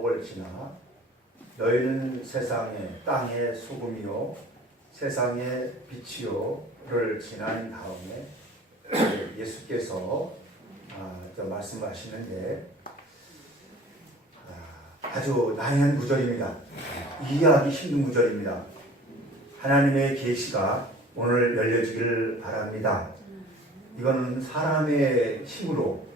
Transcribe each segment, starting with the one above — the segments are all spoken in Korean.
대목을 지나 너희는 세상의 땅의 소금이요 세상의 빛이요를 지난 다음에 예수께서 말씀하시는데 아주 난해한 구절입니다. 이해하기 힘든 구절입니다. 하나님의 계시가 오늘 열려지길 바랍니다. 이건 사람의 힘으로,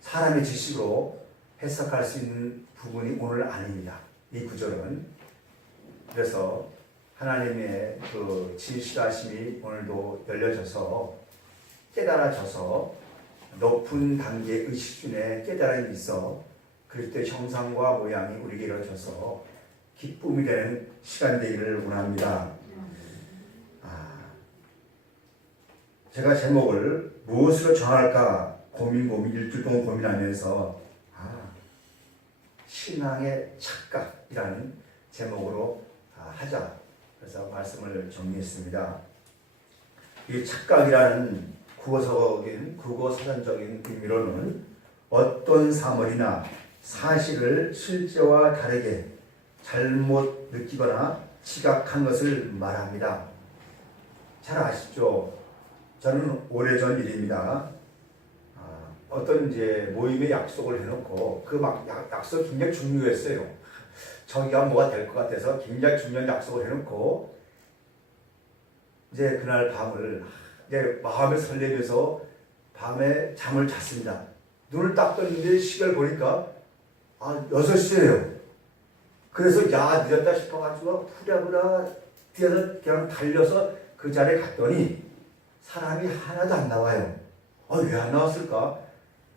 사람의 지식으로 해석할 수 있는 부분이 오늘 아닙니다. 이 구절은. 그래서 하나님의 그 진실하심이 오늘도 열려져서 깨달아져서 높은 단계의 의식준에 깨달음이 있어 그리스도의 형상과 모양이 우리에게 이루어져서 기쁨이 되는 시간 되기를 원합니다. 제가 제목을 무엇으로 정할까 일주일 동안 고민하면서 신앙의 착각이라는 제목으로 하자. 그래서 말씀을 정리했습니다. 이 착각이라는 국어사전적인 의미로는 어떤 사물이나 사실을 실제와 다르게 잘못 느끼거나 지각한 것을 말합니다. 잘 아시죠? 저는 오래전 일입니다. 어떤 모임에 약속을 해놓고 그 약속 굉장히 중요했어요. 저기가 뭐가 될 것 같아서 굉장히 중요한 약속을 해놓고 그날 밤을 마음에 설레면서 밤에 잠을 잤습니다. 눈을 딱 떴는데 시계를 보니까 6시예요. 그래서 늦었다 싶어가지고 후랴후랴 뛰어서 그냥 달려서 그 자리에 갔더니 사람이 하나도 안 나와요. 왜 안 나왔을까?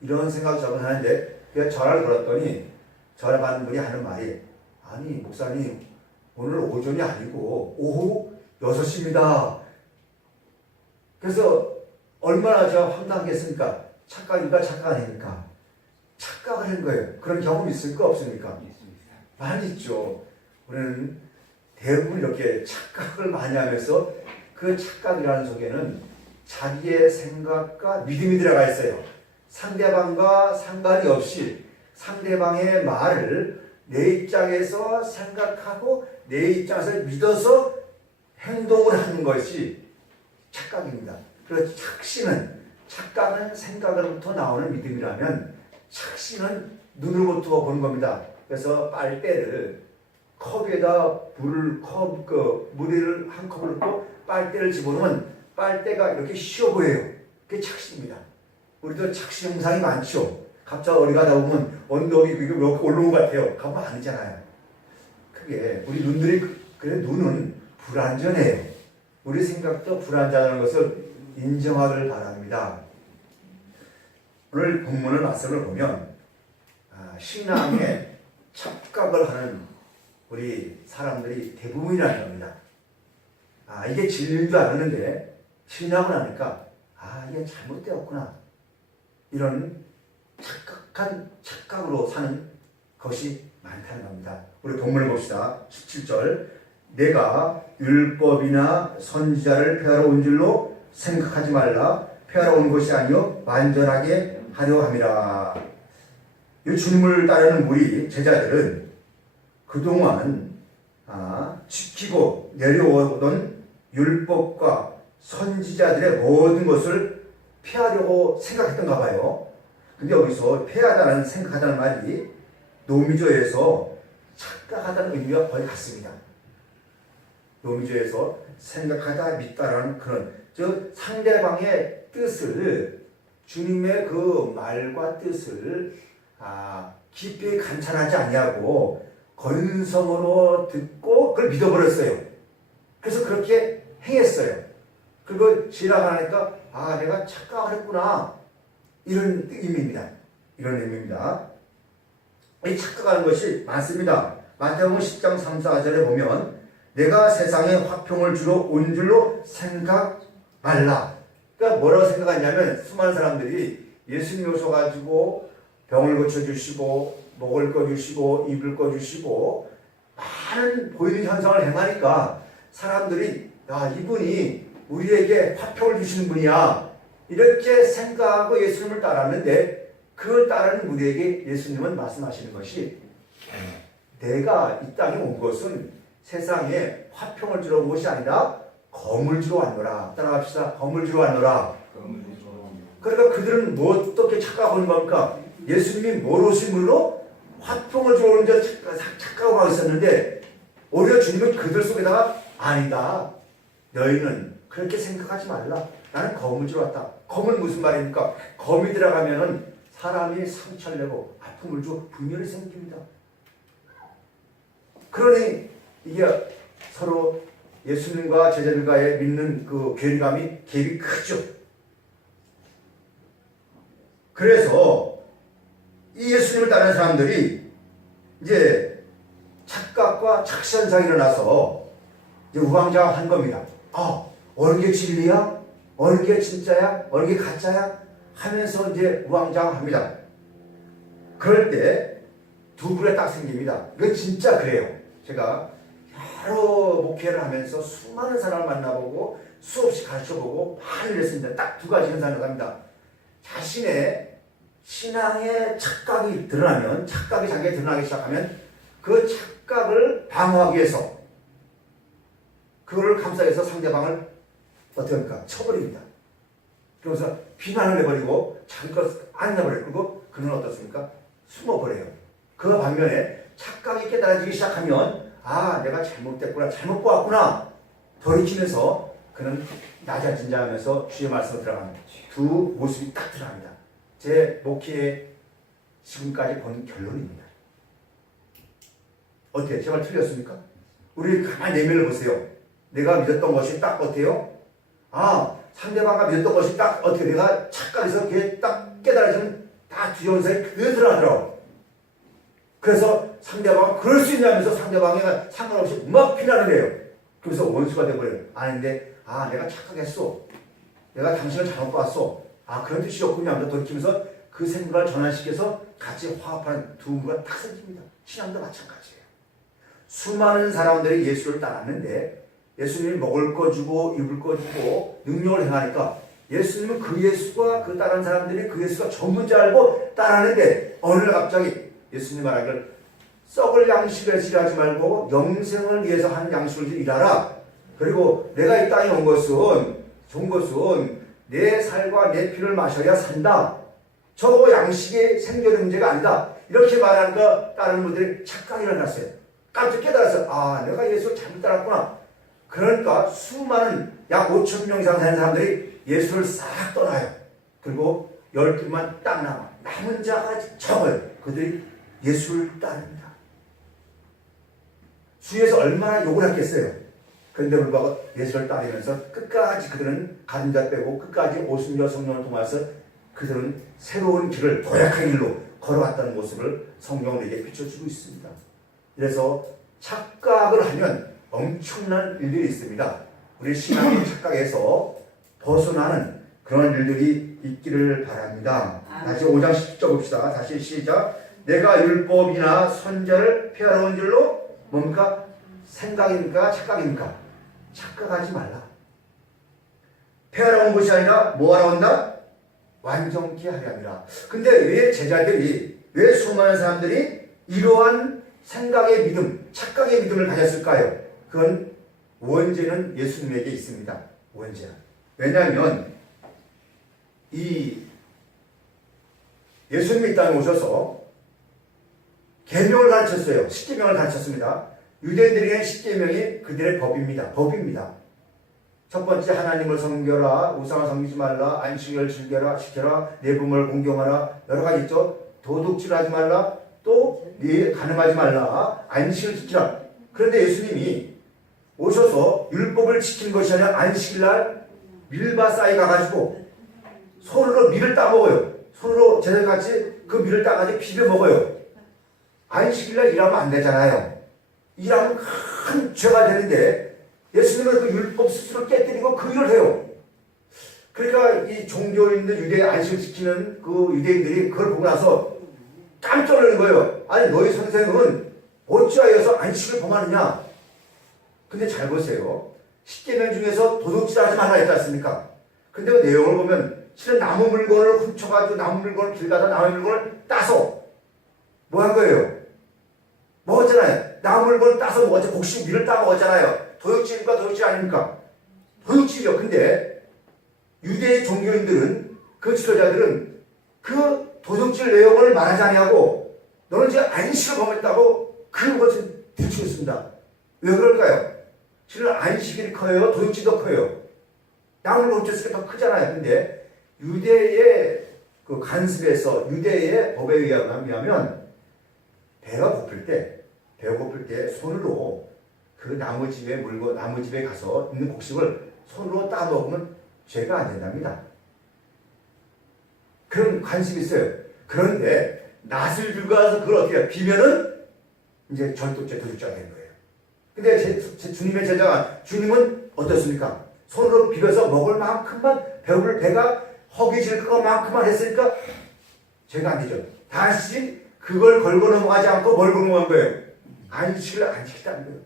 이런 생각을 저는 하는데 그냥 전화를 걸었더니 전화 받는 분이 하는 말이 아니 목사님 오늘 오전이 아니고 오후 6시입니다. 그래서 얼마나 제가 황당했습니까? 착각인가 착각 아닙니까? 착각을 한 거예요. 그런 경험 있을까 없습니까? 많이 있죠. 우리는 대부분 이렇게 착각을 많이 하면서 그 착각이라는 속에는 자기의 생각과 믿음이 들어가 있어요. 상대방과 상관이 없이 상대방의 말을 내 입장에서 생각하고 내 입장에서 믿어서 행동을 하는 것이 착각입니다. 그래서 착각은 생각으로부터 나오는 믿음이라면 착신은 눈으로부터 보는 겁니다. 그래서 빨대를 컵에다 물을 한 컵을 넣고 빨대를 집어넣으면 빨대가 이렇게 쉬워 보여요. 그게 착신입니다. 우리도 착신 현상이 많죠. 갑자기 어디 가다 보면 언덕이 이렇게 올라온 것 같아요. 가면 아니잖아요. 그게 우리 눈은 불완전해요. 우리 생각도 불완전한 것을 인정하기를 바랍니다. 오늘 본문의 말씀을 보면 신앙에 착각을 하는 우리 사람들이 대부분이라는 겁니다. 이게 진리인 줄 알았는데 신앙을 하니까 이게 잘못되었구나. 이런 착각으로 사는 것이 많다는 겁니다. 우리 본문을 봅시다. 17절 내가 율법이나 선지자를 폐하러 온 줄로 생각하지 말라. 폐하러 온 것이 아니요 완전하게 하려 함이라. 이 주님을 따르는 우리 제자들은 그동안 지키고 내려오던 율법과 선지자들의 모든 것을 폐하려고 생각했던가 봐요. 근데 여기서 폐하다는 생각하다는 말이 노미조에서 착각하다는 의미가 거의 같습니다. 노미조에서 생각하다 믿다라는 그런 상대방의 뜻을 주님의 그 말과 뜻을 깊이 관찰하지 아니하고 건성으로 듣고 그걸 믿어버렸어요. 그래서 그렇게 행했어요. 그리고 지나가니까 내가 착각을 했구나. 이런 의미입니다. 이 착각하는 것이 많습니다. 마태복음 10장 3, 4절에 보면 내가 세상에 화평을 주러 온 줄로 생각 말라. 그러니까 뭐라고 생각하냐면 수많은 사람들이 예수님 오셔가지고 병을 고쳐주시고 목을 꺼주시고 입을 꺼주시고 많은 보이는 현상을 행하니까 사람들이 이분이 우리에게 화평을 주시는 분이야 이렇게 생각하고 예수님을 따랐는데 그 따르는 우리에게 예수님은 말씀하시는 것이 내가 이 땅에 온 것은 세상에 화평을 주러 온 것이 아니라 검을 주러 왔노라. 따라갑시다. 검을 주러 왔노라. 그러니까 그들은 뭐 어떻게 착각하는 겁니까? 예수님이 뭘 오심으로 화평을 주러 오는 자 착각하고 가고 있었는데 오히려 주님은 그들 속에다가 아니다. 너희는 그렇게 생각하지 말라. 나는 검을 주러 왔다. 검은 무슨 말입니까? 검이 들어가면은 사람이 상처를 내고 아픔을 주고 분열이 생깁니다. 그러니 이게 서로 예수님과 제자들과의 믿는 그 괴리감이 갭이 크죠. 그래서 이 예수님을 따르는 사람들이 이제 착각과 착시현상이 일어나서 이제 우왕좌왕한 겁니다. 어느 게 진리야? 어느 게 진짜야? 어느 게 가짜야? 하면서 이제 우왕좌왕합니다. 그럴 때 두 불에 딱 생깁니다. 이건 진짜 그래요. 제가 여러 목회를 하면서 수많은 사람을 만나보고 수없이 가르쳐보고 많이 이랬습니다. 딱 두 가지 현상을 합니다. 자신의 신앙의 착각이 드러나면, 착각이 자기에 드러나기 시작하면 그 착각을 방어하기 위해서 그거를 감싸기 위해서 상대방을 어떻게 합니까? 쳐버립니다. 그러면서 비난을 해버리고 자기 것 안 내버려요. 그리고 그는 어떻습니까? 숨어버려요. 그 반면에 착각이 깨달아지기 시작하면 내가 잘못됐구나, 잘못 보았구나 돌이키면서 그는 낮아진 자 하면서 주의 말씀으로 들어갑니다. 두 모습이 딱 들어갑니다. 제 목회에 지금까지 본 결론입니다. 어때요? 제 말 틀렸습니까? 우리 가만히 내면을 보세요. 내가 믿었던 것이 딱 어때요? 상대방가 믿었던 것이 딱 어떻게 내가 착각해서 그게 딱 깨달아지면 다 두려운 사이 그게 들어가더라고. 그래서 상대방은 그럴 수 있냐면서 상대방이 상관없이 막 비난을 해요. 그래서 원수가 돼버려요. 아닌데, 내가 착각했어. 내가 당신을 잘못 봤어. 그런 뜻이었군요 하면서 돌이키면서 그 생각을 전환시켜서 같이 화합하는 두 부가 딱 생깁니다. 신앙도 마찬가지예요. 수많은 사람들이 예수를 따랐는데 예수님이 먹을 거 주고 입을 거 주고 능력을 행하니까 예수님은 그 예수가 그 따르는 사람들이 그 예수가 전부인 줄 알고 따랐는데 어느 날 갑자기 예수님 말하기를 썩을 양식을 지하지 말고 영생을 위해서 하는 양식을 일하라. 그리고 내가 이 땅에 온 것은 좋은 것은 내 살과 내 피를 마셔야 산다. 저 양식의 생존의 문제가 아니다. 이렇게 말하니까 다른 분들이 착각이 일어났어요. 깜짝 깨달았어요. 내가 예수를 잘못 따랐구나. 그러니까 수많은 약 5천 명 이상 사는 사람들이 예수를 싹 떠나요. 그리고 12만 딱 남아. 남은 자가 적어요. 그들이 예수를 따릅니다. 주위에서 얼마나 욕을 했겠어요. 그런데 불구하고 예수를 따르면서 끝까지 그들은 가진 자 빼고 끝까지 오순절 성령을 통해서 그들은 새로운 길을 도약한 길로 걸어왔다는 모습을 성경은 우리에게 비춰주고 있습니다. 그래서 착각을 하면 엄청난 일들이 있습니다. 우리 신앙의 착각에서 벗어나는 그런 일들이 있기를 바랍니다. 다시 5장 10절 봅시다. 다시 시작. 내가 율법이나 선자를 폐하러 줄로 뭡니까? 생각입니까? 착각입니까? 착각하지 말라. 폐하러 온 것이 아니라 뭐하러 온다? 완전케 하려 함이라. 근데 왜 제자들이, 왜 수많은 사람들이 이러한 생각의 믿음, 착각의 믿음을 가졌을까요? 그건 원죄는 예수님에게 있습니다. 원죄. 왜냐하면 이 예수님이 이 땅에 오셔서 계명을 가르쳤어요. 십계명을 가르쳤습니다. 유대인들에게는 십계명이 그들의 법입니다. 법입니다. 첫 번째, 하나님을 섬겨라, 우상을 섬기지 말라, 안식을 즐겨라, 지켜라, 내 부모를 공경하라, 여러 가지 있죠. 도둑질하지 말라, 또 간음하지 말라, 안식을 지키라. 그런데 예수님이 오셔서 율법을 지킨 것이 아니라 안식일날 밀밭 사이 가가지고 손으로 밀을 따먹어요. 손으로 제자같이 그 밀을 따가지고 비벼 먹어요. 안식일날 일하면 안 되잖아요. 일하면 큰 죄가 되는데 예수님은 그 율법 스스로 깨뜨리고 그 일을 해요. 그러니까 이 종교인들 유대 안식을 지키는 그 유대인들이 그걸 보고 나서 깜짝 놀라는 거예요. 아니 너희 선생은 어찌하여서 안식을 범하느냐. 근데 잘 보세요. 십계명 중에서 도둑질하지 말라 했지 않습니까? 근데 그 내용을 보면 실은 나무 물건을 훔쳐가지고 나무 물건을 길 가다 나무 물건을 따서 뭐 한 거예요? 먹었잖아요. 나물 걸 따서 먹었죠. 곡식 밀을 따 먹었잖아요. 도둑질입니까? 도둑질 아닙니까? 도둑질이요. 근데 유대 종교인들은, 그 지도자들은 그 도둑질 내용을 말하지 아니하고 너는 이제 안식을 범했다고 그것을 들추었습니다. 왜 그럴까요? 실은 안식일이 커요. 도둑질도 커요. 나물 멈췄을 때 더 크잖아요. 근데 유대의 그 간습에서, 유대의 법에 의하면 배가 고플 때 손으로 그 나무집에 나무집에 가서 있는 곡식을 손으로 따 먹으면 죄가 안 된답니다. 그런 관습이 있어요. 그런데 낫을 들고 가서 그걸 어떻게 해요? 비면은 이제 절도죄, 도둑죄가 되는 거예요. 근데 제 주님의 제자가, 주님은 어떻습니까? 손으로 비벼서 먹을 만큼만, 배가 허기질 것만큼만 했으니까 죄가 안 되죠. 다시 그걸 걸고 넘어가지 않고 뭘 걸고 넘어간 거예요? 안식을 안 지키다는 거예요.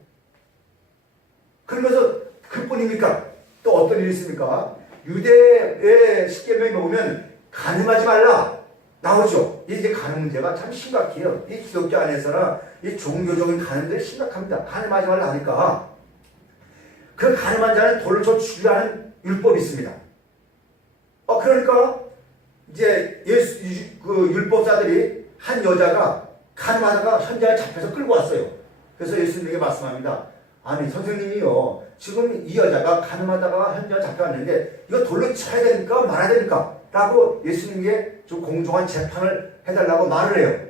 그러면서 그뿐입니까? 또 어떤 일이 있습니까? 유대의 십계명에 보면 간음하지 말라 나오죠. 이제 간음 문제가 참 심각해요. 이 기독교 안에서나 이 종교적인 간음들이 심각합니다. 간음하지 말라 하니까 그 간음한 자는 돌을 쳐 죽이라는 율법이 있습니다. 그러니까 이제 그 율법자들이 한 여자가 간음하다가 현장에 잡혀서 끌고 왔어요. 그래서 예수님에게 말씀합니다. 아니 선생님이요, 지금 이 여자가 간음하다가 현장에 잡혀왔는데 이거 돌로 쳐야 됩니까? 말아야 됩니까? 라고 예수님에게 좀 공정한 재판을 해달라고 말을 해요.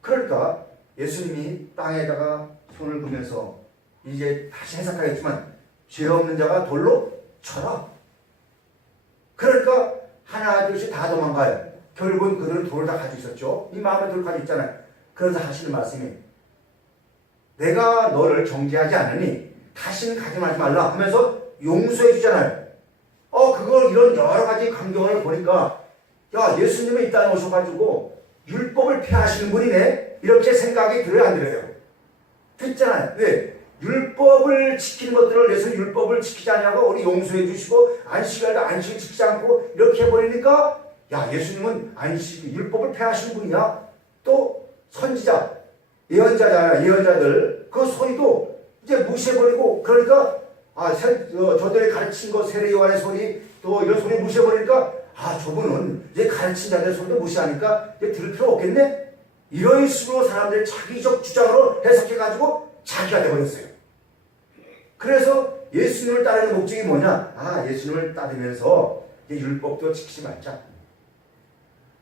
그러니까 예수님이 땅에다가 손을 그면서 이제 다시 해석하겠지만 죄 없는 자가 돌로 쳐라. 그러니까 하나 둘씩 다 도망가요. 결국은 그들은 돌을 다 가지고 있었죠. 이 마음에 돌을 가지고 있잖아요. 그래서 하시는 말씀이, 내가 너를 정죄하지 않으니 다시는 가지 말라 하면서 용서해 주잖아요. 그걸 이런 여러 가지 광경을 보니까, 야, 예수님이 이 땅에 오셔가지고 율법을 폐하시는 분이네? 이렇게 생각이 들어요, 안 들어요? 듣잖아요. 왜? 율법을 지키는 것들을 위해서 율법을 지키지 않냐고 우리 용서해 주시고, 안식일도 안식을 지키지 않고 이렇게 해버리니까, 야, 예수님은 율법을 폐하시는 분이야. 또 선지자, 예언자잖아요. 예언자들 그 소리도 이제 무시해버리고, 그러니까 저들이 가르친 거, 세례 요한의 소리, 또 이런 소리 무시해버리니까, 저분은 이제 가르친 자들 소리도 무시하니까 이제 들을 필요 없겠네? 이런 식으로 사람들이 자기적 주장으로 해석해가지고 자기가 돼버렸어요. 그래서 예수님을 따르는 목적이 뭐냐? 예수님을 따르면서 이제 율법도 지키지 말자.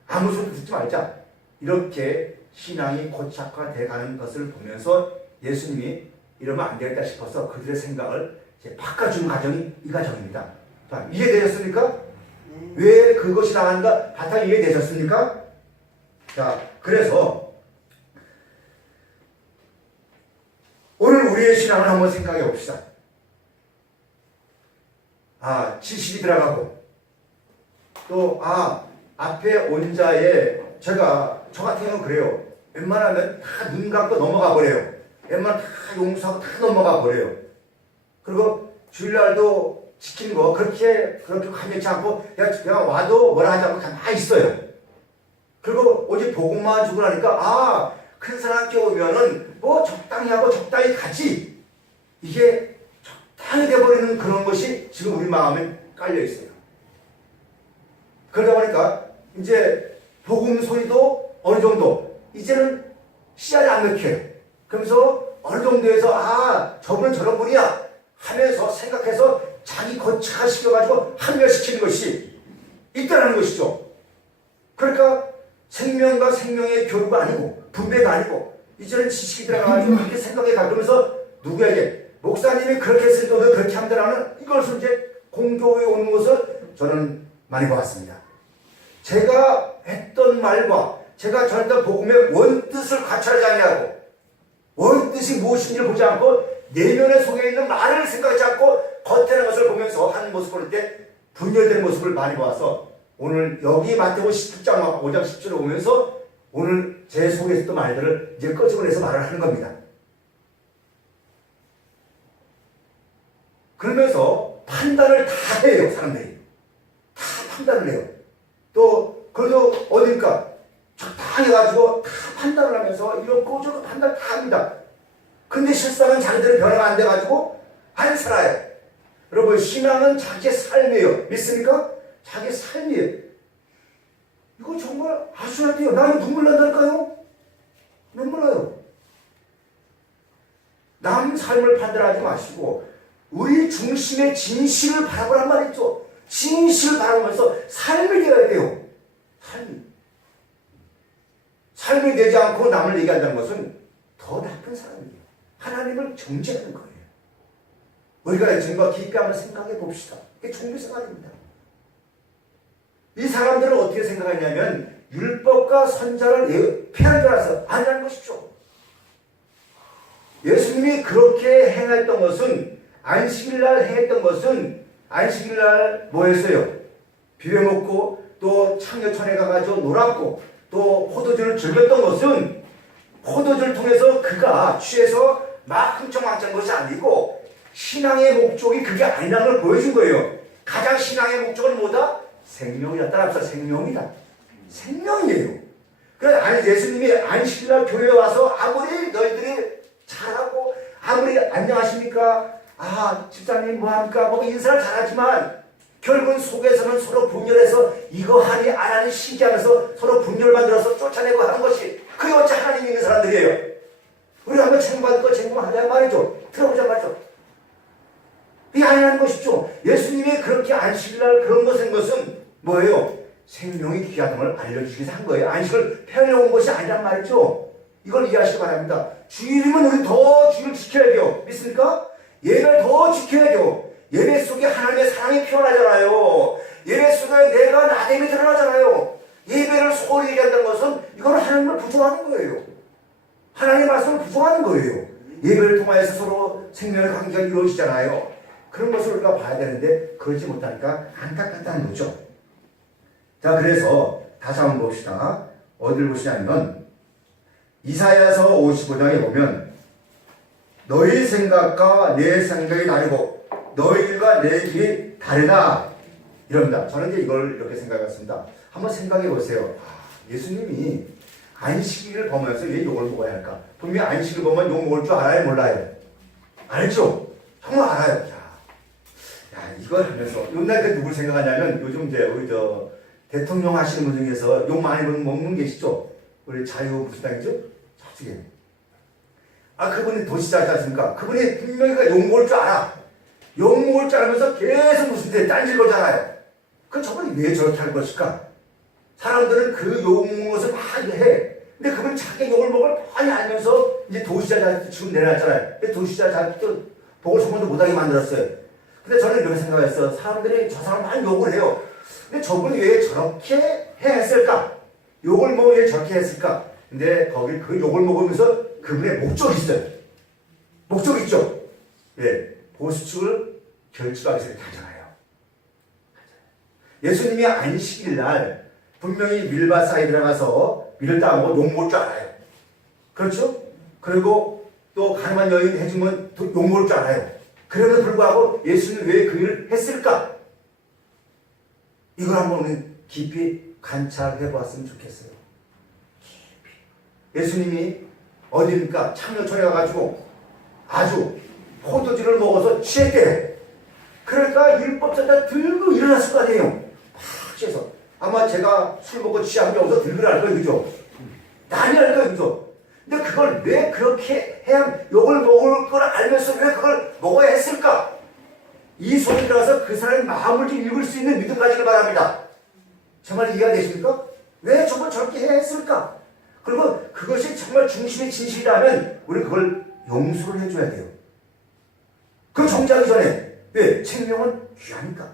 아무 소리도 듣지 말자. 이렇게 신앙이 고착화되어 가는 것을 보면서 예수님이 이러면 안 되겠다 싶어서 그들의 생각을 이제 바꿔주는 과정이 이 과정입니다. 자, 이해되셨습니까? 왜 그것이 나가는가? 바탕 이해되셨습니까? 자, 그래서 오늘 우리의 신앙을 한번 생각해 봅시다. 지식이 들어가고, 또 앞에 온 자의, 저 같은 경우는 그래요. 웬만하면 다 눈 감고 넘어가 버려요. 웬만하면 다 용서하고 다 넘어가 버려요. 그리고 주일날도 지키는 거 그렇게 관여치 않고 내가 와도 뭐라 하지 않고 가만히 있어요. 그리고 오직 복음만 주고 나니까 큰 사람 껴오면은 뭐 적당히 하고 적당히 가지, 이게 적당히 돼버리는 그런 것이 지금 우리 마음에 깔려 있어요. 그러다 보니까 이제 복음 소리도 어느 정도 이제는 씨알이 안 먹혀요. 그러면서 어느 정도에서 저분은 저런 분이야 하면서 생각해서 자기 고착화시켜가지고 합리화시키는 것이 있다는 것이죠. 그러니까 생명과 생명의 교류가 아니고 분배가 아니고 이제는 지식이 들어가가지고 그렇게 생각해가. 그러면서 누구에게 목사님이 그렇게 했을 때 너도 그렇게 한다라는 이것을 이제 공교에 오는 것을 저는 많이 보았습니다. 제가 했던 말과 제가 전했던 복음의 원뜻을 관찰하지 않냐고, 원뜻이 무엇인지를 보지 않고 내면에 속에 있는 말을 생각하지 않고 겉에는 것을 보면서 하는 모습을 볼 때 분열된 모습을 많이 보아서 오늘 여기 마태복음 19장 5장 10절을 보면서 오늘 제 속에 있었던 말들을 이제 끄집어내서 말을 하는 겁니다. 그러면서 판단을 다 해요. 사람들이 다 판단을 해요. 또 그래도 어디니까 적당히 해가지고 다 판단을 하면서 이런 꼬저런 판단을 다 합니다. 근데 실상은 자기들은 변화가 안 돼가지고 안 살아요. 여러분, 신앙은 자기의 삶이에요. 믿습니까? 자기의 삶이에요. 이거 정말 아셔야 돼요. 나는 눈물 난다니까요? 눈물 나요. 남 삶을 판단하지 마시고 우리 중심의 진실을 바라보란 말이죠. 진실을 바라보면서 삶이 되어야 돼요. 삶이 되지 않고 남을 얘기한다는 것은 더 나쁜 사람이에요. 하나님을 정죄하는 거예요. 우리가 정말 깊게 한번 생각해 봅시다. 이게 종교생활입니다. 이 사람들은 어떻게 생각하냐면 율법과 선자를 폐하는 줄 알아서 아니라는 것이죠. 예수님이 그렇게 행했던 것은 안식일날 행했던 것은 안식일날 뭐 했어요? 비벼 먹고 또 창녀촌에 가가지고 놀았고 또 포도주를 즐겼던 것은 포도주를 통해서 그가 취해서 막 흥청망청한 것이 아니고 신앙의 목적이 그게 아니라는 걸 보여준 거예요. 가장 신앙의 목적은 뭐다? 생명이다. 따라합시다. 생명이다. 생명이에요. 그래서 예수님이 안식일날 교회에 와서 아무리 너희들이 잘하고 아무리 안녕하십니까? 집사님 뭐합니까? 뭐 인사를 잘하지만 결국은 속에서는 서로 분열해서 이거 하니 안 하니 시기하면서 서로 분열 만들어서 쫓아내고 하는 것이 그게 어째 하나님 있는 사람들이에요. 우리가 한번 책임받을 거 책임하자는 말이죠. 들어보자 말이죠. 이게 아니라는 것이죠. 예수님이 그렇게 안식일날 그런 것은 뭐예요? 생명이 귀하다는 걸 알려주기 위해서 한 거예요. 안식을 펴려온 것이 아니란 말이죠. 이걸 이해하시기 바랍니다. 주일이면 우리 더 주의를 지켜야 돼요. 믿습니까? 예배를 더 지켜야 돼요. 예배 속에 하나님의 사랑이 표현하잖아요. 예배 속에 내가 나됨이 드러나잖아요. 예배를 소홀히 얘기한다는 것은 이건 하나님을 부정하는 거예요. 하나님의 말씀을 부정하는 거예요. 예배를 통하여서 서로 생명의 관계가 이루어지잖아요. 그런 것을 우리가 봐야 되는데 그러지 못하니까 안타깝다는 거죠. 자, 그래서 다시 한번 봅시다. 어디를 보시냐면 이사야서 55장에 보면 너희 생각과 내 생각이 다르고 너희 길과 내 길이 다르다 이럽니다. 저는 이제 이걸 이렇게 생각했습니다. 한번 생각해 보세요. 예수님이 안식일을 보면서 왜 욕을 먹어야 할까? 분명히 안식일 보면 욕 먹을 줄 알아요? 몰라요? 알죠? 정말 알아요. 야, 이걸 하면서 옛날 그 누굴 생각하냐면 요즘 이제 우리 대통령 하시는 분 중에서 욕 많이 먹는 계시죠? 우리 자유 무슨 당이죠? 저쪽에. 그분이 도시자지 않습니까? 그분이 분명히 욕 먹을 줄 알아. 욕 먹을 줄 알면서 계속 무슨 데 딴질 거잖아요. 그 저분이 왜 저렇게 할 것일까? 사람들은 그 욕 먹는 것을 많이 해. 근데 그분이 자기 욕을 먹을 많이 알면서 이제 도시자한테 지금 내려놨잖아요. 도시자한테 복을 소문도 못하게 만들었어요. 근데 저는 이렇게 생각했어요. 사람들이 저 사람 많이 욕을 해요. 근데 저분이 왜 저렇게 했을까? 욕을 먹으면 왜 저렇게 했을까? 근데 거기 그 욕을 먹으면서 그분의 목적이 있어요. 목적이 있죠? 예. 보수축을 결집하기 위해서 하잖아요. 예수님이 안식일 날 분명히 밀밭 사이에 들어가서 밀을 따먹고 욕 먹을 줄 알아요. 그렇죠? 그리고 또 가늠한 여인 해주면 욕 먹을 줄 알아요. 그럼에도 불구하고 예수님은 왜 그 일을 했을까? 이걸 한번 우리 깊이 관찰해 보았으면 좋겠어요. 깊이. 예수님이 어디입니까? 창녀촌에 가가지고 아주 포도주를 먹어서 취했대. 그러니까 율법자가 들고 일어났을 거 아니에요. 막 취해서. 아마 제가 술 먹고 취한 게 없어서 들고 날 거예요. 그죠? 난리 날 거예요. 그죠? 근데 그걸 왜 그렇게 해야 욕을 먹을 걸 알면서 왜 그걸 먹어야 했을까? 이 소리 들어서 그 사람의 마음을 좀 읽을 수 있는 믿음 가지길 바랍니다. 정말 이해가 되십니까? 왜 정말 저렇게 해야 했을까? 그리고 그것이 정말 중심의 진실이라면 우리 그걸 용서를 해줘야 돼요. 그 정지하기 전에 왜? 생명은 귀하니까.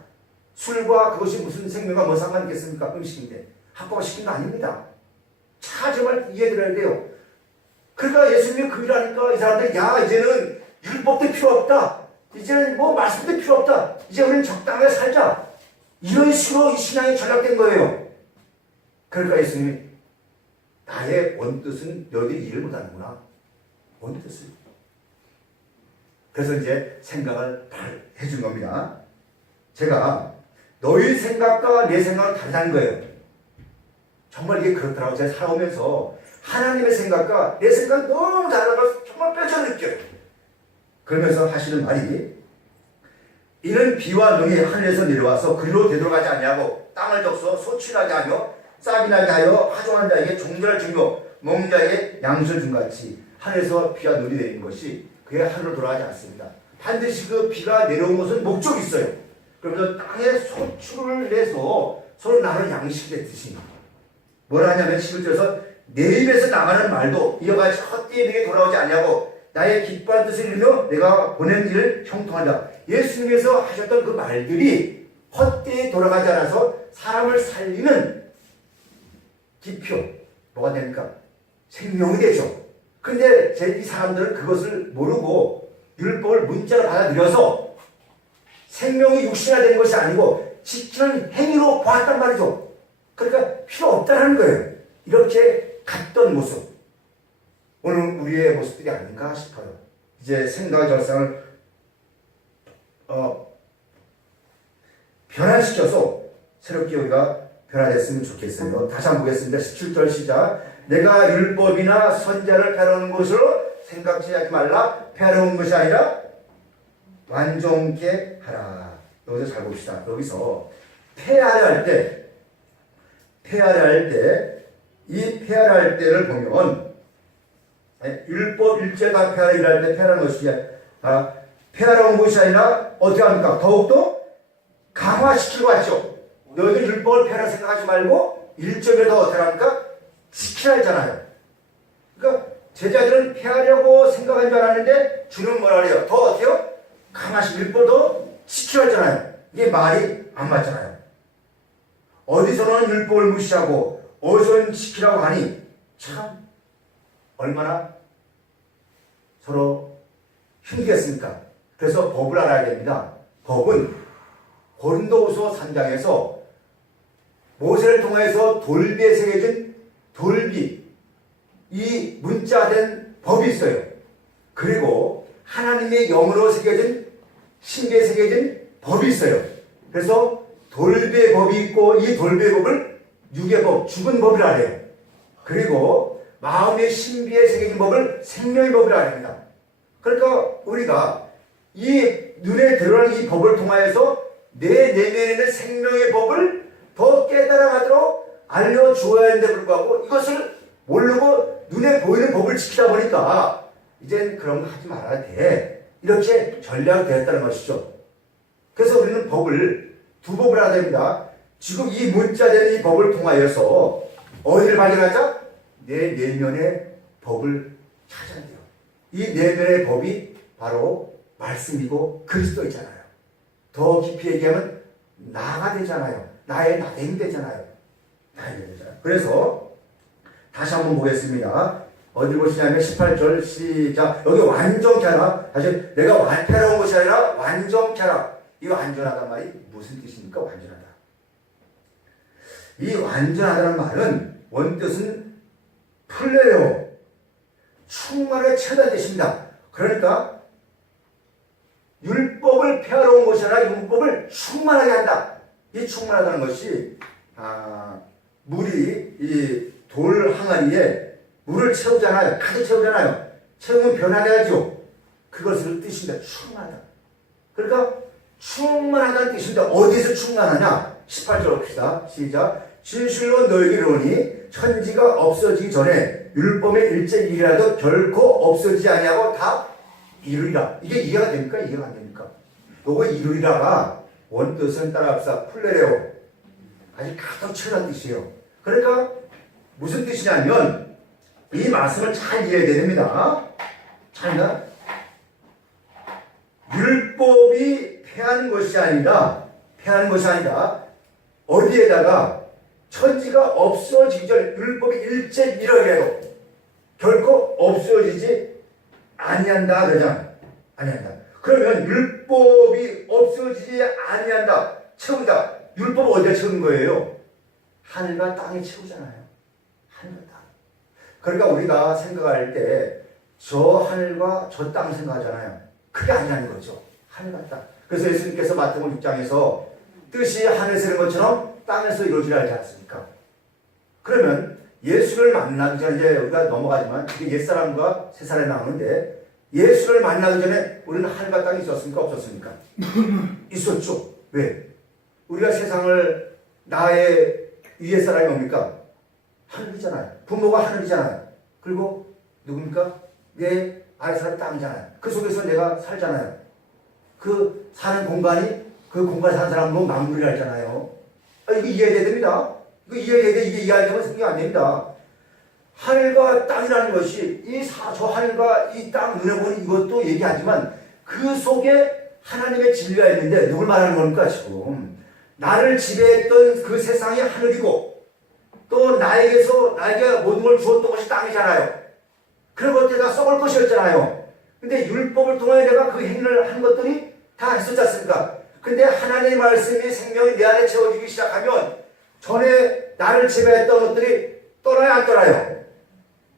술과 그것이 무슨 생명과 뭐 상관이 있겠습니까? 음식인데 합법화시킨 거 아닙니다. 정말 이해드려야 돼요. 그러니까 예수님이 그 일하니까 이 사람들이 야 이제는 율법도 필요 없다. 이제는 뭐 말씀도 필요 없다. 이제 우리는 적당하게 살자. 이런 식으로 이 신앙이 전락된 거예요. 그러니까 예수님이 나의 원뜻은 너희들이 이해를 못하는구나. 원뜻을. 그래서 이제 생각을 해준 겁니다. 제가 너희 생각과 내 생각은 다르다는 거예요. 정말 이게 그렇더라고요. 제가 살아오면서 하나님의 생각과 내 생각이 너무 다르다고 정말 뼈저리 느껴요. 그러면서 하시는 말이 이는 비와 눈이 하늘에서 내려와서 그리로 되돌아가지 아니하고 땅을 덮어 소출하게 하며 싹이 나게 하여 하종한 자에게 종자를 주며 먹는 자에게 양식을 준 같이 하늘에서 비와 눈이 내리는 것이 그의 하늘로 돌아가지 않습니다. 반드시 그 비가 내려온 것은 목적이 있어요. 그러면서 땅에 소출을 내서 서로 나누는 양식이 됐듯이 뭐라 하냐면 11절에서 내 입에서 나가는 말도 이와 같이 헛되이 내게 돌아오지 아니하고 나의 기뻐한 뜻을 이루며 내가 보낸 일을 형통한다. 예수님께서 하셨던 그 말들이 헛되이 돌아가지 않아서 사람을 살리는 기표, 뭐가 됩니까? 생명이 되죠. 근데 이 사람들은 그것을 모르고 율법을 문자로 받아들여서 생명이 육신화된 것이 아니고 지키는 행위로 보았단 말이죠. 그러니까 필요 없다는 거예요. 이렇게 갔던 모습. 오늘 우리의 모습들이 아닌가 싶어요. 이제 생각의 절상을 변화시켜서 새롭게 우리가 변화됐으면 좋겠어요. 다시 한번 보겠습니다. 17절 시작. 내가 율법이나 선자를 펴놓은 것으로 생각지 하지 말라. 펴놓은 것이 아니라 완전케 하라. 여기서 잘 봅시다. 여기서 폐하려 할 때, 이 폐하려 할 때를 보면 율법 일제가 폐하려 일할 때 폐하라는 것이 폐하러 온 것이 아니라 어떻게 합니까? 더욱더 강화시키고 왔죠. 너희들 율법을 폐하라 생각하지 말고 일점에서 어떻게 합니까? 지키라 했잖아요. 그러니까 제자들은 폐하려고 생각한 줄 알았는데 주는 뭐라 그래요? 더 어때요? 강화시 율법도 지키라 했잖아요. 이게 말이 안 맞잖아요. 어디서는 율법을 무시하고 어디서는 지키라고 하니 참 얼마나 서로 힘들겠습니까? 그래서 법을 알아야 됩니다. 법은 고린도후서 3장에서 모세를 통해서 돌비에 새겨진 돌비, 이 문자된 법이 있어요. 그리고 하나님의 영으로 새겨진 신비에 새겨진 법이 있어요. 그래서 돌비의 법이 있고 이 돌비의 법을 육의 법, 죽은 법이라 해요. 그리고 마음의 신비에 새겨진 법을 생명의 법이라 합니다. 그러니까 우리가 이 눈에 드러나는 이 법을 통하여서 내 내면에 있는 생명의 법을 더 깨달아가도록 알려주어야 하는데 불구하고 이것을 모르고 눈에 보이는 법을 지키다 보니까 이젠 그런 거 하지 말아야 돼. 이렇게 전략이 되었다는 것이죠. 그래서 우리는 법을 두 법을 해야 됩니다. 지금 이 문자된 이 법을 통하여서 어디를 발견하자? 내 내면의 법을 찾아야 돼요. 이 내면의 법이 바로 말씀이고 그리스도이잖아요. 더 깊이 얘기하면 나가 되잖아요. 나의 나됨이 되잖아요. 그래서 다시 한번 보겠습니다. 어디 보시냐면 18절 시작. 여기 완전케 하라. 다시 내가 패러온 것이 아니라 완전케 하라. 이 완전하단 말이 무슨 뜻입니까? 완전하다. 이 완전하다는 말은 원뜻은 풀레요. 충만하게 채우다는 뜻입니다. 그러니까 율법을 폐하러 온 것이 아니라 율법을 충만하게 한다. 이 충만하다는 것이 물이 이 돌 항아리에 물을 채우잖아요. 가득 채우잖아요. 채우면 변하게 하죠. 그것을 뜻입니다. 충만하다. 그러니까 충만하다는 뜻인데 어디서 충만하냐? 18절 봅시다. 시작. 진실로 너에게 이르노니 천지가 없어지기 전에 율법의 일제일이라도 결코 없어지지 아니하고 다 이루리라. 이게 이해가 됩니까? 이해가 안 됩니까? 요거 이루리라가 원뜻은 따라합시다. 풀레레오. 아주 가득 채우라는 뜻이에요. 그러니까 무슨 뜻이냐면 이 말씀을 잘 이해해야 됩니다. 자기가 율법이 폐하는 것이 아니라 어디에다가 천지가 없어지기 전에 율법이 일제일이라도 결코 없어지지 아니한다 그러잖아. 아니한다. 그러면 율법이 없어지지 아니한다. 채우다. 율법을 어디에 채우는 거예요? 하늘과 땅에 채우잖아요. 하늘과 땅. 그러니까 우리가 생각할 때 저 하늘과 저 땅 생각하잖아요. 그게 아니라는 거죠. 하늘과 땅. 그래서 예수님께서 마태복음 6장에서 뜻이 하늘에서 이런 것처럼 땅에서 이루어지라 하지 않습니까? 그러면 예수를 만나기 전에 이제 우리가 넘어가지만 이게 옛사람과 새사람이 나오는데 예수를 만나기 전에 우리는 하늘과 땅이 있었습니까? 없었습니까? 있었죠. 왜? 우리가 세상을 나의 위에 사람이 뭡니까? 하늘이잖아요. 부모가 하늘이잖아요. 그리고 누굽니까? 내 아래 사람이 땅이잖아요. 그 속에서 내가 살잖아요. 그 사는 공간이 그 공간에 사는 사람으로 만물이라 했잖아요. 이게 이해돼야 됩니다. 이거 이해돼야 돼. 이게 이해 안 되면 생각 안 됩니다. 하늘과 땅이라는 것이 저 하늘과 이 땅 눈에 보는 이것도 얘기하지만 그 속에 하나님의 진리가 있는데 누굴 말하는 겁니까 지금? 나를 지배했던 그 세상이 하늘이고 또 나에게 모든 걸 주었던 것이 땅이잖아요. 그런 것들이 다 썩을 것이었잖아요. 근데 율법을 통해 내가 그 행위를 한 것들이 다 있었지 않습니까? 근데 하나님의 말씀이 생명이 내 안에 채워지기 시작하면 전에 나를 지배했던 것들이 떠나요 안 떠나요?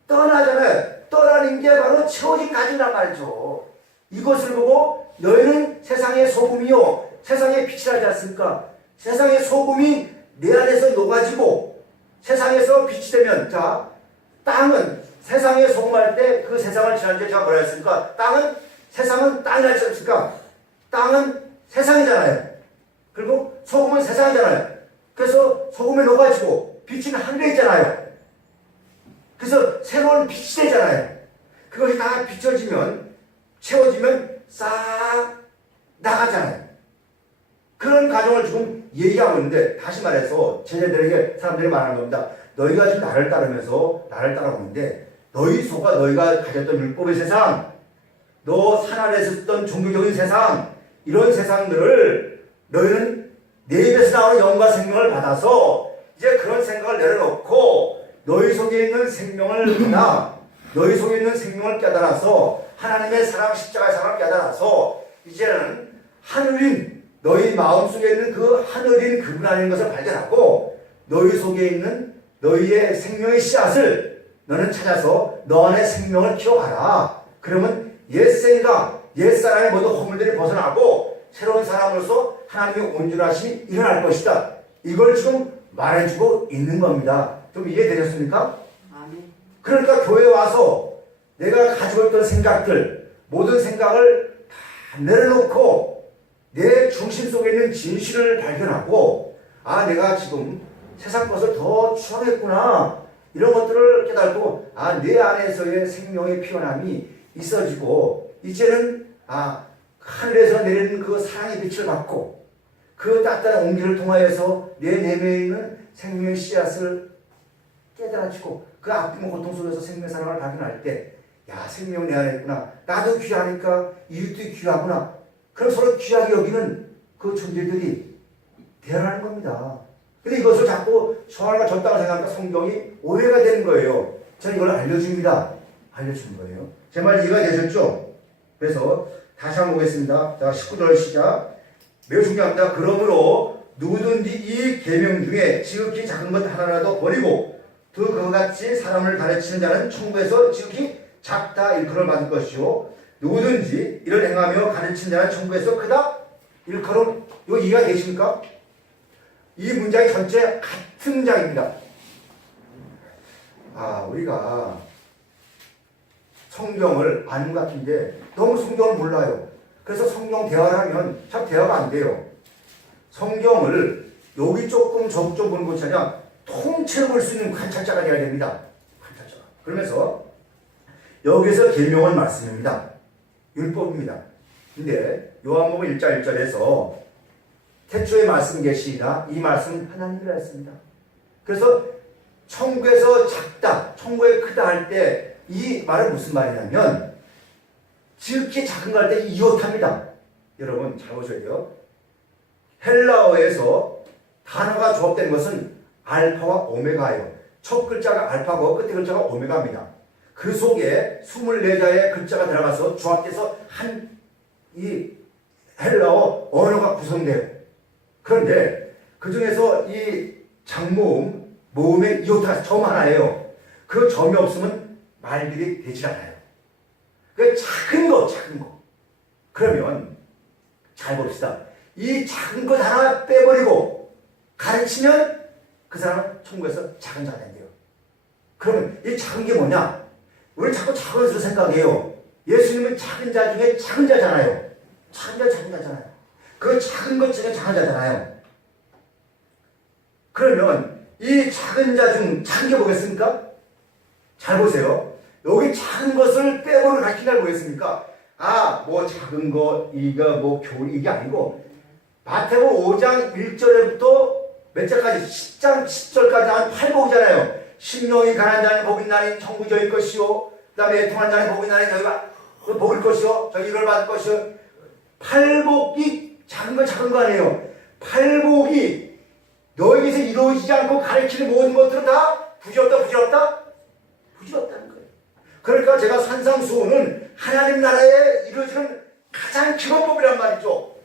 떠나잖아요. 떠나는 게 바로 채워진 가지란 말이죠. 이것을 보고 너희는 세상의 소금이요 세상의 빛이라지 않습니까? 세상의 소금이 내 안에서 녹아지고 세상에서 빛이 되면 자 땅은 세상에 소금할 때 그 세상을 지난주에 제가 뭐라 했습니까? 세상은 땅이라 했습니까? 땅은 세상이잖아요. 그리고 소금은 세상이잖아요. 그래서 소금에 녹아지고 빛은 하늘에 있잖아요. 그래서 새로운 빛이 되잖아요. 그것이 다 비춰지면 채워지면 싹 나가잖아요. 그런 과정을 지금 얘기하고 있는데 다시 말해서 제자들에게 사람들이 말하는 겁니다. 너희가 지금 나를 따르면서 나를 따라오는데 너희 속아 너희가 가졌던 율법의 세상 너 산 아래에서 있던 종교적인 세상 이런 세상들을 너희는 내 입에서 나오는 영과 생명을 받아서 이제 그런 생각을 내려놓고 너희 속에 있는 생명을 받아 너희 속에 있는 생명을 깨달아서 하나님의 사랑 십자가의 사랑을 깨달아서 이제는 하늘인 너희 마음속에 있는 그 하늘인 그분 아닌 것을 발견하고 너희 속에 있는 너희의 생명의 씨앗을 너는 찾아서 너 안에 생명을 키워가라. 그러면 옛생각, 옛사람의 모든 허물들이 벗어나고 새로운 사람으로서 하나님의 온전하심이 일어날 것이다. 이걸 지금 말해주고 있는 겁니다. 좀 이해되셨습니까? 아멘. 그러니까 교회에 와서 내가 가지고 있던 생각들, 모든 생각을 다 내려놓고 내 중심 속에 있는 진실을 발견하고 아 내가 지금 세상 것을 더 추앙했구나 이런 것들을 깨닫고 아 내 안에서의 생명의 피어남이 있어지고 이제는 하늘에서 내리는 그 사랑의 빛을 받고 그 따뜻한 온기를 통하여서 내 내면에 있는 생명의 씨앗을 깨달아지고 그 아픔과 고통 속에서 생명의 사랑을 발견할 때 야 생명 내 안에 있구나 나도 귀하니까 이웃도 귀하구나 그럼 서로 귀하게 여기는 그 존재들이 대화하는 겁니다. 근데 이것을 자꾸 저 하나가 졌다고 생각하니까 성경이 오해가 되는 거예요. 저는 이걸 알려줍니다. 알려주는 거예요. 제 말 이해가 되셨죠? 그래서 다시 한번 보겠습니다. 자, 19절 시작. 매우 중요합니다. 그러므로 누구든지 이 계명 중에 지극히 작은 것 하나라도 버리고 또 그같이 사람을 가르치는 자는 천국에서 지극히 작다 일컬음을 받을 것이요 누구든지 이를 행하며 가르치는 자는 천국에서 크다 일컬음. 이거 이해가 되십니까? 이 문장이 전체 같은 문장입니다. 우리가 성경을 아는 것 같은데 너무 성경을 몰라요. 그래서 성경 대화를 하면 참 대화가 안 돼요. 성경을 여기 조금 저쪽 좀 보는 것이 아니라 통째로 볼 수 있는 관찰자가 되어야 됩니다. 관찰자가. 그러면서 여기서 계명은 말씀입니다. 율법입니다. 근데 요한복음 1장 1절에서 태초에 말씀 계시니라 이 말씀은 하나님이라 했습니다. 그래서 천국에서 작다, 천국에 크다 할 때 이 말은 무슨 말이냐면 지극히 작은 거 할 때 이웃합니다. 여러분 잘 보셔야 돼요. 헬라어에서 단어가 조합된 것은 알파와 오메가예요. 첫 글자가 알파고 끝에 글자가 오메가입니다. 그 속에 24자의 글자가 들어가서 조합돼서 이 헬라어 언어가 구성돼요. 그런데 그 중에서 이 장모음, 모음의 이오타 점 하나예요. 그 점이 없으면 말들이 되질 않아요. 그 작은 거. 그러면 잘 봅시다. 이 작은 것 하나 빼버리고 가르치면 그 사람은 천국에서 작은 자가 된대요. 그러면 이 작은 게 뭐냐? 우리 자꾸 작은 것으로 생각해요. 예수님은 작은 자 중에 작은 자잖아요. 작은 자잖아요. 그 작은 것 중에 작은 자잖아요. 그러면 이 작은 자 중 작은 게 뭐겠습니까? 잘 보세요. 여기 작은 것을 빼고는 가르치냐를 보겠습니까? 뭐 작은 거, 이거 뭐 교리, 이게 아니고 마태복음 5장 1절부터 몇 절까지? 10장 10절까지 한 8복이잖아요. 심령이 가난한 자는 복이 있나니 천국이 저희 것이요. 그 다음에 애통한 자는 복이 있나니 저희가 복일 것이요. 저희를 받을 것이요. 팔복이 작은 거 아니에요. 팔복이 너에게서 이루어지지 않고 가르치는 모든 것들은 다 부질없다는 거예요. 그러니까 제가 산상수훈은 하나님 나라에 이루어지는 가장 기본법이란 말이죠.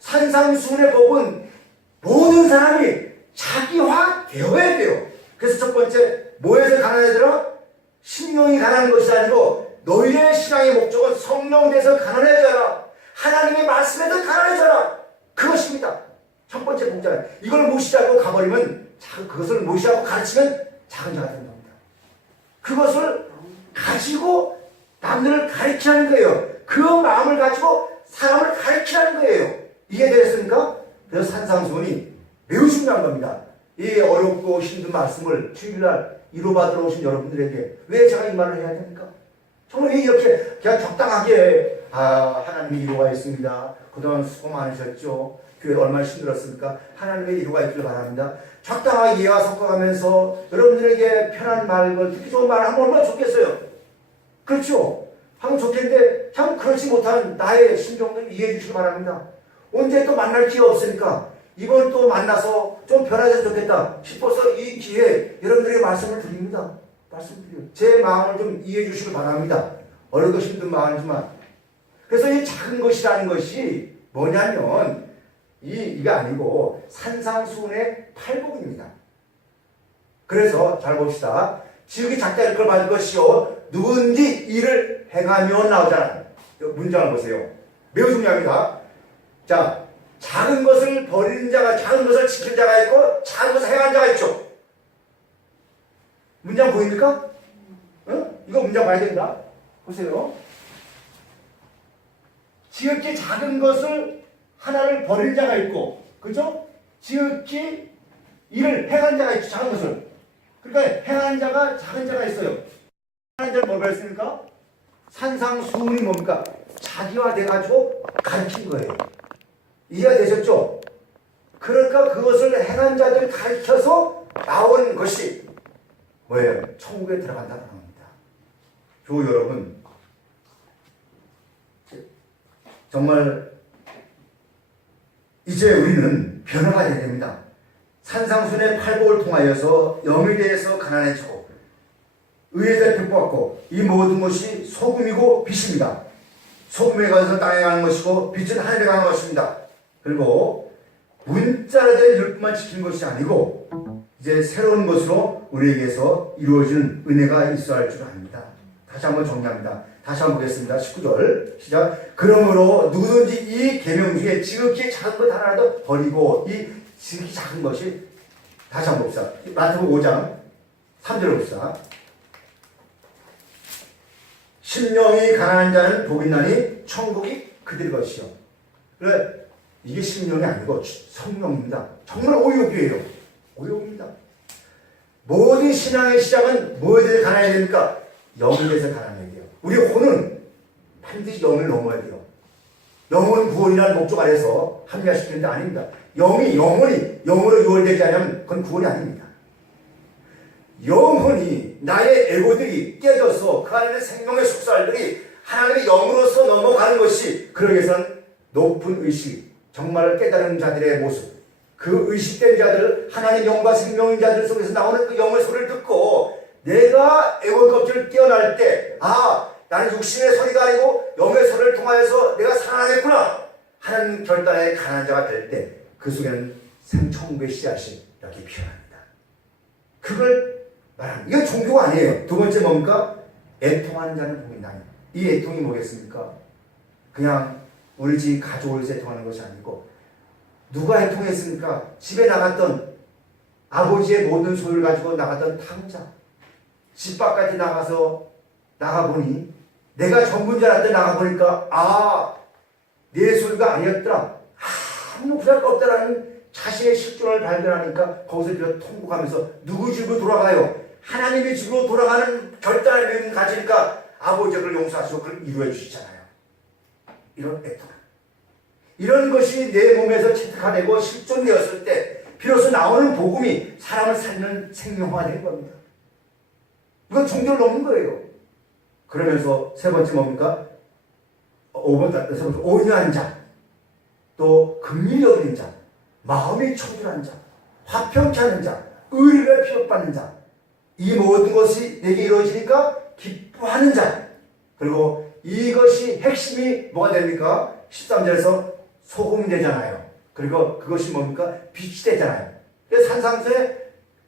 산상수훈의 법은 모든 사람이 자기화 되어야 돼요. 그래서 첫 번째, 뭐에서 가난해져라? 심령이 가난한 것이 아니고 너희의 신앙의 목적은 성령 돼서 가난해져라. 하나님의 말씀에서 가난해져라. 그것입니다. 첫 번째 복잖아요. 이걸 무시하고 가버리면, 그것을 무시하고 가르치면 작은 자가 되는 겁니다. 그것을 가지고 남들을 가르치라는 거예요. 그 마음을 가지고 사람을 가르치라는 거예요. 이해되셨습니까? 그래서 산상수훈이 매우 중요한 겁니다. 이 어렵고 힘든 말씀을 주일날 위로받으러 오신 여러분들에게 왜 제가 이 말을 해야 됩니까? 정말 왜 이렇게 그냥 적당하게 하나님의 위로가 있습니다. 그동안 수고 많으셨죠. 교회 얼마나 힘들었습니까? 하나님의 위로가 있길 바랍니다. 적당하게 이해와 섞어가면서 여러분들에게 편한 말을 듣기 좋은 말을 하면 얼마나 좋겠어요. 그렇죠? 하면 좋겠는데 참 그렇지 못한 나의 심정을 이해해 주시기 바랍니다. 언제 또 만날 기회 없으니까 이번 또 만나서 좀 변화돼서 좋겠다 싶어서 이 기회에 여러분들에게 말씀을 드립니다. 말씀드려요. 제 마음을 좀 이해해 주시기 바랍니다. 어려도 힘든 마음이지만. 그래서 이 작은 것이라는 것이 뭐냐면 이게 아니고 산상수훈의 팔복입니다. 그래서 잘 봅시다. 지극히 작다 일컬 받을 것이요 누군지 이를 행하며 나오잖아요. 문장을 보세요. 매우 중요합니다. 자, 작은 것을 버리는 자가, 작은 것을 지키는 자가 있고 작은 것을 행하는 자가 있죠. 문장 보입니까? 이거 문장 봐야 된다. 보세요. 지극히 작은 것을 하나를 버릴 자가 있고, 그죠? 지극히 이를 행한 자가 있죠. 작은 것을. 그러니까 행하는 자가 작은 자가 있어요. 행하는 자는 뭐가 있습니까? 산상수훈이 뭡니까? 자기화돼가지고 가르친 거예요. 이해가 되셨죠? 그러니까 그것을 행한 자들 가르쳐서 나온 것이 뭐예요? 천국에 들어간다는 겁니다. 조 여러분, 정말 이제 우리는 변화가 돼야 됩니다. 산상수훈의 팔복을 통하여서 영에 대해서 가난해지고 의에 대해 핍박받고 이 모든 것이 소금이고 빛입니다. 소금에 가서 땅에 가는 것이고 빛은 하늘에 가는 것입니다. 그리고 문자로 된 율법만 지키는 것이 아니고 이제 새로운 것으로 우리에게서 이루어지는 은혜가 있어야 할 줄 압니다. 다시 한번 정리합니다. 다시 한번 보겠습니다. 19절 시작. 그러므로 누구든지 이 계명 중에 지극히 작은 것 하나라도 버리고 이 지극히 작은 것이 다시 한번 봅시다. 마태복음 5장 3절을 봅시다. 심령이 가난한 자는 복이 있나니 천국이 그들 것이요. 그래, 이게 심령이 아니고 성령입니다. 정말 오욕이에요. 오욕입니다. 모든 신앙의 시작은 뭐에 대해 가난해야 됩니까? 영에 대해서 가난해야 돼요. 우리 혼은 반드시 영을 넘어야 돼요. 영은 구원이라는 목적 아래서 합리화시키는 데 아닙니다. 영이 영혼이 영으로 유월되지 않으면 그건 구원이 아닙니다. 영혼이 나의 에고들이 깨져서 그 안에 생명의 속살들이 하나님의 영으로서 넘어가는 것이 그러기 위해서는 높은 의식, 정말 깨달은 자들의 모습, 그 의식된 자들, 하나님의 영과 생명인 자들 속에서 나오는 그 영의 소리를 듣고 내가 에고 껍질을 떼어날 때 나는 육신의 소리가 아니고 영의 소리를 통하여서 내가 살아나겠구나 하는 결단의 가난한 자가 될 때 그 속에는 생천국의 씨앗이 이렇게 피어납니다. 그걸 말합니다. 이건 종교가 아니에요. 두 번째 뭡니까? 애통하는 자는 복이 있나니. 이 애통이 뭐겠습니까? 그냥 우리 집 가족을 위해서 애통하는 것이 아니고 누가 애통했습니까? 집에 나갔던 아버지의 모든 소유를 가지고 나갔던 탕자, 집 바깥에 나가보니 내가 전부인 줄 알았더니 나가보니까 내 소리가 아니었더라. 아무 부자가 없다라는 자신의 실존을 발견하니까 거기서 비어 통곡하면서 누구 집으로 돌아가요? 하나님의 집으로 돌아가는 결단의 믿음을 가지니까 아버지가 그를 용서하시고 그를 이루어 주시잖아요. 이런 애통. 이런 것이 내 몸에서 체득화되고 실존되었을 때 비로소 나오는 복음이 사람을 살리는 생명화가 되는 겁니다. 이건 종교를 넘는 거예요. 그러면서 세 번째 뭡니까? 5번, 온유한 자, 또 긍휼히 여기는 자, 마음이 청결한 자, 화평케 하는 자, 의리를 피력받는 자, 이 모든 것이 내게 이루어지니까 기뻐하는 자. 그리고 이것이 핵심이 뭐가 됩니까? 13절에서 소금이 되잖아요. 그리고 그것이 뭡니까? 빛이 되잖아요. 그래서 산상수의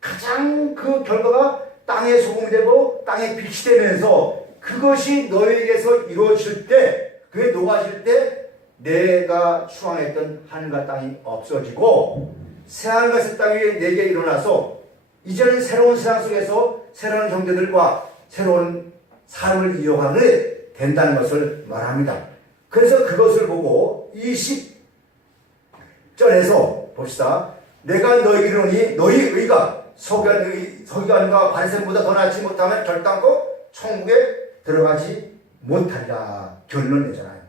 가장 그 결과가 땅의 소금이 되고 땅의 빛이 되면서 그것이 너에게서 이루어질 때, 그게 녹아질 때 내가 추앙했던 하늘과 땅이 없어지고 새하늘과 새 땅이 내게 일어나서 이제는 새로운 세상 속에서 새로운 형제들과 새로운 삶을 이어가게 된다는 것을 말합니다. 그래서 그것을 보고 20절에서 봅시다. 내가 너에게 이르노니 너희 의가 서기관과 바리새인보다 더 낫지 못하면 결단코 천국에 들어가지 못한다. 결론 내잖아요.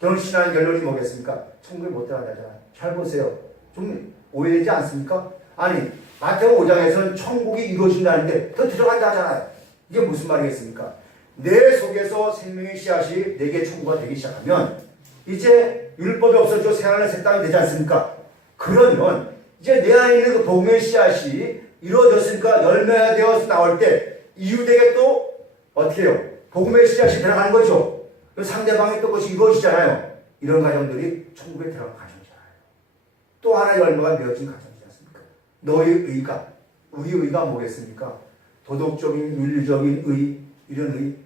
결혼신하는 결론이 뭐겠습니까? 천국에 못 들어간다잖아요. 잘 보세요. 좀 오해되지 않습니까? 아니, 마태복음 5장에서는 천국이 이루어진다는데 더 들어간다 하잖아요. 이게 무슨 말이겠습니까? 내 속에서 생명의 씨앗이 내게 천국가 되기 시작하면 이제 율법이 없어져 새하늘 새 땅이 되지 않습니까? 그러면 이제 내 안에 있는 그 복음의 씨앗이 이루어졌으니까 열매가 되어서 나올 때 이웃에게 또 어떻게 해요? 복음의 씨앗이 들어가는 거죠. 상대방의 또 것이 이루어지잖아요. 이런 가정들이 천국에 들어간 가정이잖아요. 또 하나의 열매가 되어진 가정이지 않습니까? 너의 의가, 우리 의가 뭐겠습니까? 도덕적인, 윤리적인 의, 이런 의.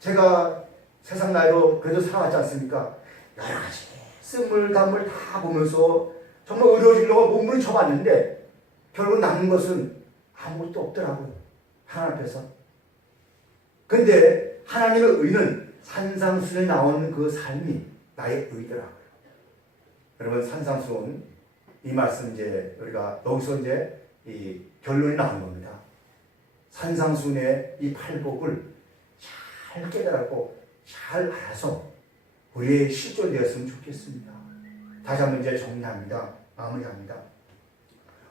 제가 세상 나이로 그래도 살아왔지 않습니까? 여러 가지 쓴물, 단물 다 보면서 정말 의로워지려고 몸부림 쳐봤는데 결국 남는 것은 아무것도 없더라고요. 하나님 앞에서. 근데 하나님의 의는 산상수에 나오는 그 삶이 나의 의더라고요. 여러분, 산상수는 이 말씀 이제 우리가 여기서 이제 이 결론이 나온 겁니다. 산상수의 이 팔복을 잘 깨달았고 잘 알아서 우리의 실존되었으면 좋겠습니다. 다시 한번 이제 정리합니다. 마무리합니다.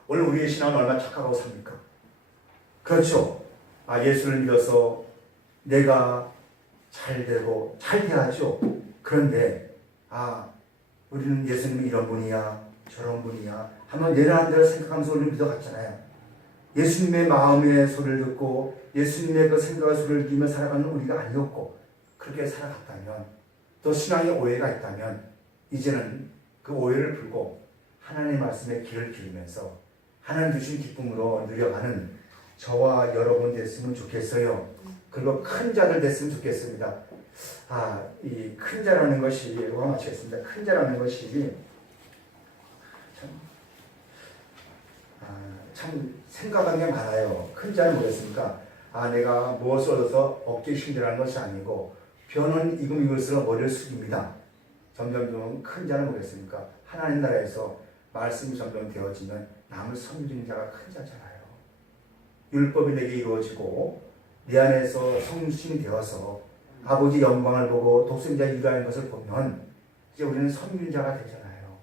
오늘 우리의 신앙은 얼마나 착하고 삽니까? 그렇죠. 예수를 믿어서 내가 잘 되고 잘 돼야죠. 그런데 우리는 예수님이 이런 분이야 저런 분이야 한번 내려한 대로 생각하면서 우리를 믿어갔잖아요. 예수님의 마음의 소리를 듣고 예수님의 그 생각의 소리를 들으며 살아가는 우리가 아니었고 그렇게 살아갔다면 또 신앙에 오해가 있다면 이제는 그 오해를 풀고 하나님의 말씀에 귀를 기울이면서 하나님 주신 기쁨으로 누려가는 저와 여러분 됐으면 좋겠어요. 그리고 큰 자들 됐으면 좋겠습니다. 이 큰 자라는 것이, 이거 마치겠습니다. 큰 자라는 것이 참 생각한 게 많아요. 큰 자는 뭐겠습니까? 내가 무엇을 얻어서 어깨에 힘들어하는 것이 아니고 변은 이것으로 머리를 숙입니다. 점점 큰 자는 뭐겠습니까? 하나님 나라에서 말씀이 점점 되어지면 남을 섬기는 자가 큰 자잖아요. 율법이 내게 이루어지고 내 안에서 성신이 되어서 아버지 영광을 보고 독생자 일하는 것을 보면 이제 우리는 섬기는 자가 되잖아요.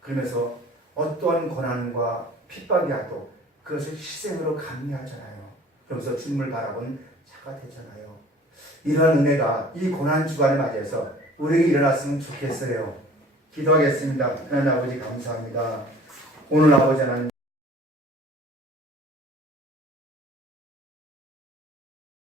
그러면서 어떠한 고난과 핍박이 와도 그것을 희생으로 감내하잖아요. 그러면서 주님을 바라보는 자가 되잖아요. 이러한 은혜가 이 고난 주간을 맞이해서 우리에게 일어났으면 좋겠어요. 기도하겠습니다. 하나님 아버지 감사합니다. 오늘 아버지 하나님